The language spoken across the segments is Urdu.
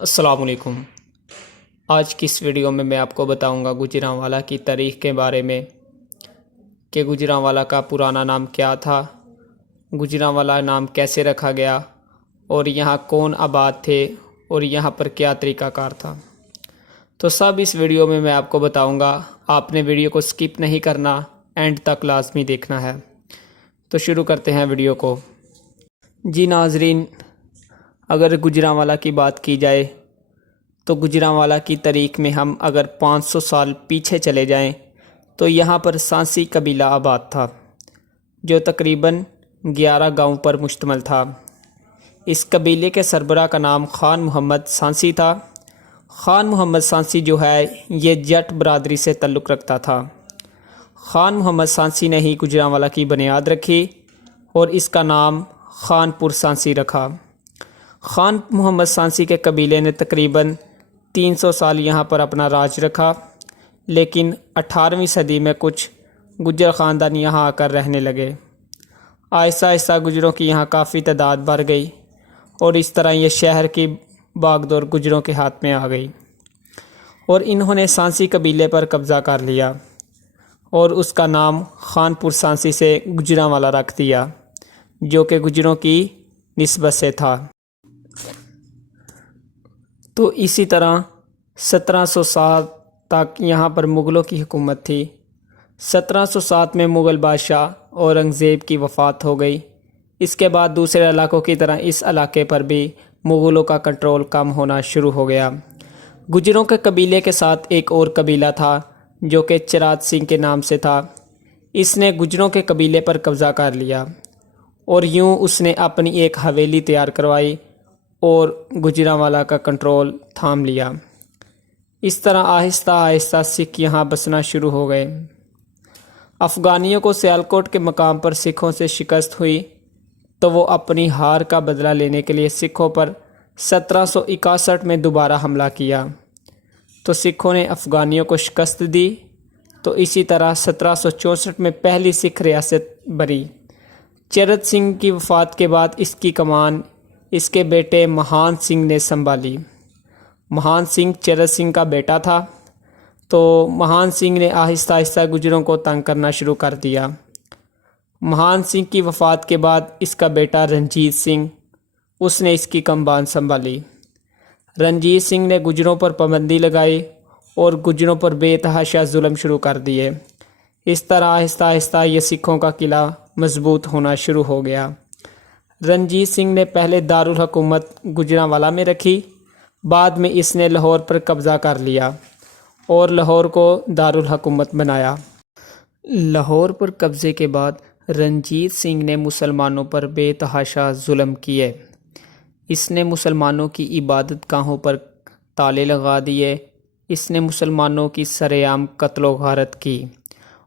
السلام علیکم۔ آج کی اس ویڈیو میں آپ کو بتاؤں گا گوجرانوالہ کی تاریخ کے بارے میں کہ گوجرانوالہ کا پرانا نام کیا تھا، گوجرانوالہ نام کیسے رکھا گیا اور یہاں کون آباد تھے اور یہاں پر کیا طریقہ کار تھا۔ تو سب اس ویڈیو میں آپ کو بتاؤں گا، آپ نے ویڈیو کو سکپ نہیں کرنا، اینڈ تک لازمی دیکھنا ہے۔ تو شروع کرتے ہیں ویڈیو کو۔ جی ناظرین، اگر گوجرانوالہ کی بات کی جائے تو گوجرانوالہ کی تاریخ میں ہم اگر 500 سال پیچھے چلے جائیں تو یہاں پر سانسی قبیلہ آباد تھا، جو تقریباً 11 گاؤں پر مشتمل تھا۔ اس قبیلے کے سربراہ کا نام خان محمد سانسی تھا۔ خان محمد سانسی جو ہے یہ جٹ برادری سے تعلق رکھتا تھا۔ خان محمد سانسی نے ہی گوجرانوالہ کی بنیاد رکھی اور اس کا نام خان پور سانسی رکھا۔ خان محمد سانسی کے قبیلے نے تقریباً 300 سال یہاں پر اپنا راج رکھا، لیکن 18ویں صدی میں کچھ گجر خاندان یہاں آ کر رہنے لگے۔ آہستہ آہستہ گجروں کی یہاں کافی تعداد بڑھ گئی اور اس طرح یہ شہر کی باغ دور گجروں کے ہاتھ میں آ گئی اور انہوں نے سانسی قبیلے پر قبضہ کر لیا اور اس کا نام خان پور سانسی سے گوجرانوالہ رکھ دیا، جو کہ گجروں کی نسبت سے تھا۔ تو اسی طرح 1707 تک یہاں پر مغلوں کی حکومت تھی۔ 1707 میں مغل بادشاہ اورنگزیب کی وفات ہو گئی۔ اس کے بعد دوسرے علاقوں کی طرح اس علاقے پر بھی مغلوں کا کنٹرول کم ہونا شروع ہو گیا۔ گجروں کے قبیلے کے ساتھ ایک اور قبیلہ تھا جو کہ چراغ سنگھ کے نام سے تھا۔ اس نے گجروں کے قبیلے پر قبضہ کر لیا اور یوں اس نے اپنی ایک حویلی تیار کروائی اور گوجرانوالہ کا کنٹرول تھام لیا۔ اس طرح آہستہ آہستہ سکھ یہاں بسنا شروع ہو گئے۔ افغانیوں کو سیالکوٹ کے مقام پر سکھوں سے شکست ہوئی تو وہ اپنی ہار کا بدلہ لینے کے لیے سکھوں پر 1761 میں دوبارہ حملہ کیا تو سکھوں نے افغانیوں کو شکست دی۔ تو اسی طرح 1764 میں پہلی سکھ ریاست بنی۔ چرت سنگھ کی وفات کے بعد اس کی کمان اس کے بیٹے مہان سنگھ نے سنبھالی۔ مہان سنگھ چرت سنگھ کا بیٹا تھا، تو مہان سنگھ نے آہستہ آہستہ گجروں کو تنگ کرنا شروع کر دیا۔ مہان سنگھ کی وفات کے بعد اس کا بیٹا رنجیت سنگھ، اس نے اس کی کمان سنبھالی۔ رنجیت سنگھ نے گجروں پر پابندی لگائی اور گجروں پر بے تحاشا ظلم شروع کر دیے۔ اس طرح آہستہ آہستہ یہ سکھوں کا قلعہ مضبوط ہونا شروع ہو گیا۔ رنجیت سنگھ نے پہلے دارالحکومت گوجرانوالہ میں رکھی، بعد میں اس نے لاہور پر قبضہ کر لیا اور لاہور کو دارالحکومت بنایا۔ لاہور پر قبضے کے بعد رنجیت سنگھ نے مسلمانوں پر بے تحاشا ظلم کیے۔ اس نے مسلمانوں کی عبادت گاہوں پر تالے لگا دیے۔ اس نے مسلمانوں کی سرعام قتل و غارت کی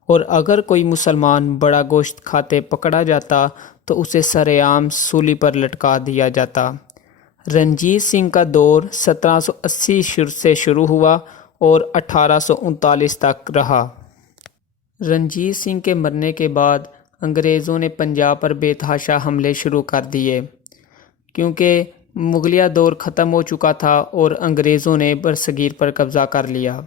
اور اگر کوئی مسلمان بڑا گوشت کھاتے پکڑا جاتا تو اسے سرعام سولی پر لٹکا دیا جاتا۔ رنجیت سنگھ کا دور 1780 سے شروع ہوا اور 1839 تک رہا۔ رنجیت سنگھ کے مرنے کے بعد انگریزوں نے پنجاب پر بے تحاشا حملے شروع کر دیے، کیونکہ مغلیہ دور ختم ہو چکا تھا اور انگریزوں نے برصغیر پر قبضہ کر لیا۔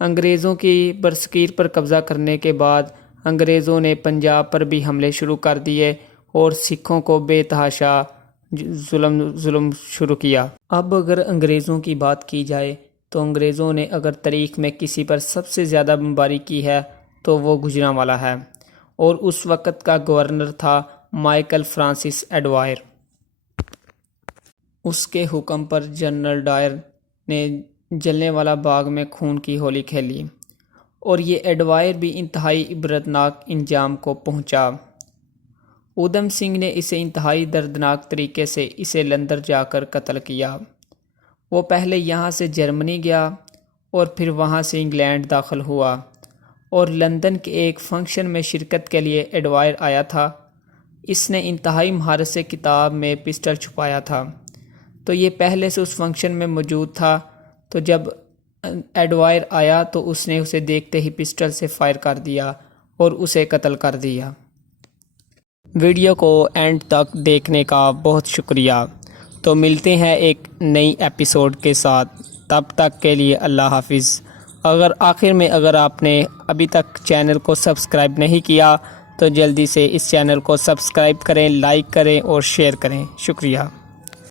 انگریزوں کی برصغیر پر قبضہ کرنے کے بعد انگریزوں نے پنجاب پر بھی حملے شروع کر دیے اور سکھوں کو بے تحاشا ظلم شروع کیا۔ اب اگر انگریزوں کی بات کی جائے تو انگریزوں نے اگر تاریخ میں کسی پر سب سے زیادہ بمباری کی ہے تو وہ گوجرانوالہ ہے، اور اس وقت کا گورنر تھا مائیکل فرانسس ایڈوائر۔ اس کے حکم پر جنرل ڈائر نے جلیانوالہ باغ میں خون کی ہولی کھیلی اور یہ ایڈوائر بھی انتہائی عبرتناک انجام کو پہنچا۔ ادھم سنگھ نے اسے انتہائی دردناک طریقے سے اسے لندن جا کر قتل کیا۔ وہ پہلے یہاں سے جرمنی گیا اور پھر وہاں سے انگلینڈ داخل ہوا اور لندن کے ایک فنکشن میں شرکت کے لیے ایڈوائر آیا تھا۔ اس نے انتہائی مہارت سے کتاب میں پسٹل چھپایا تھا، تو یہ پہلے سے اس فنکشن میں موجود تھا۔ تو جب ایڈوائر آیا تو اس نے اسے دیکھتے ہی پسٹل سے فائر کر دیا اور اسے قتل کر دیا۔ ویڈیو کو اینڈ تک دیکھنے کا بہت شکریہ۔ تو ملتے ہیں ایک نئی ایپیسوڈ کے ساتھ، تب تک کے لیے اللہ حافظ۔ آخر میں اگر آپ نے ابھی تک چینل کو سبسکرائب نہیں کیا تو جلدی سے اس چینل کو سبسکرائب کریں، لائک کریں اور شیئر کریں۔ شکریہ۔